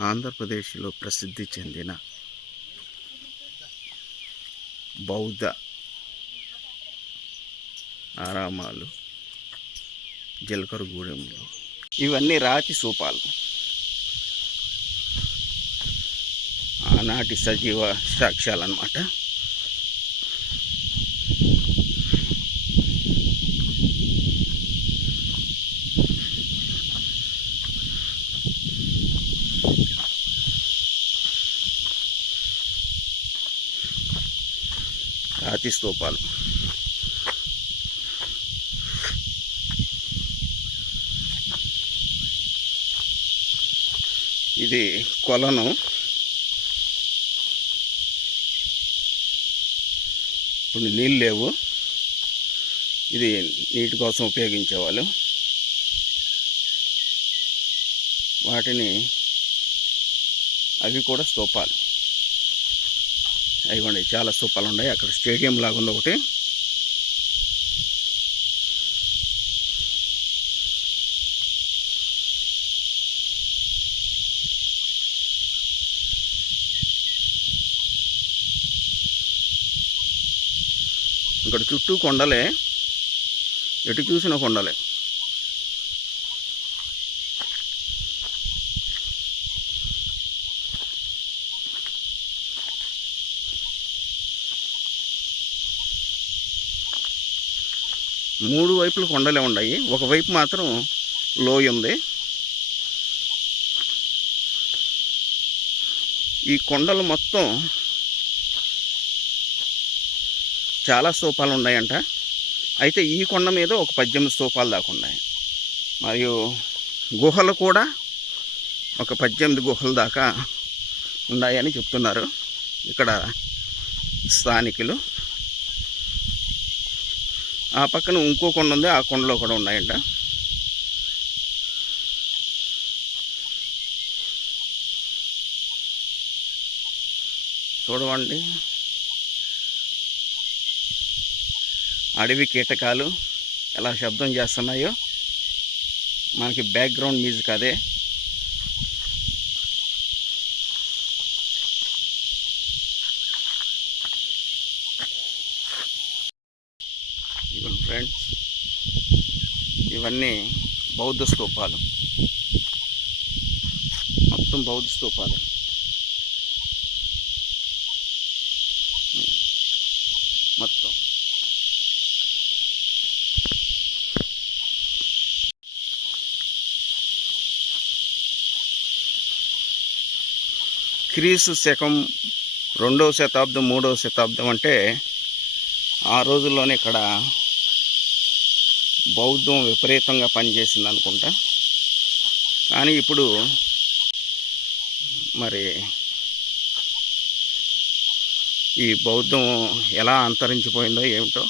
ఆంధ్రప్రదేశ్లో ప్రసిద్ధి చెందిన బౌద్ధ ఆరామాలు జలకరగూడెంలో. ఇవన్నీ రాతి సూపాలు. ఆనాటి సజీవ సాక్ష్యాలు రాతి స్తూపాలు. ఇది కొలను. ఇప్పుడు నీళ్ళు లేవు. ఇది నీటి కోసం ఉపయోగించేవాళ్ళు. వాటిని అవి కూడా స్తూపాలు. అవి చాలా సూపర్లు ఉన్నాయి. అక్కడ స్టేడియం లాగా ఉంది ఒకటి. ఇక్కడ చుట్టూ కొండలే ఎటు చూసిన కొండలే. మూడు వైపులు కొండలే ఉన్నాయి. ఒకవైపు మాత్రం లోయ ఉంది. ఈ కొండలు మొత్తం చాలా స్తూపాలు ఉన్నాయంట. అయితే ఈ కొండ మీద ఒక పద్దెనిమిది స్తూపాలు దాకా ఉన్నాయి. మరియు గుహలు కూడా ఒక పద్దెనిమిది గుహల దాకా ఉన్నాయని చెప్తున్నారు. ఇక్కడ స్థానికులు. ఆ పక్కన ఇంకో కొండ ఉంది ఆ కొండలో కూడా ఉన్నాయంట. చూడవండి. అడవి కీటకాలు ఎలా శబ్దం చేస్తున్నాయో మనకి బ్యాక్గ్రౌండ్ మ్యూజిక్ అదే. ఇవన్నీ ఫ్రెండ్స్ ఇవన్నీ బౌద్ధ స్తూపాలు. మొత్తం బౌద్ధ స్తూపాలు. మొత్తం. క్రీసు శకం రెండవ శతాబ్దం మూడవ శతాబ్దం అంటే ఆ రోజుల్లోనే ఇక్కడ బౌద్ధం విపరీతంగా పనిచేసింది అనుకుంటా. కానీ ఇప్పుడు మరి ఈ బౌద్ధం ఎలా అంతరించిపోయిందో ఏమిటో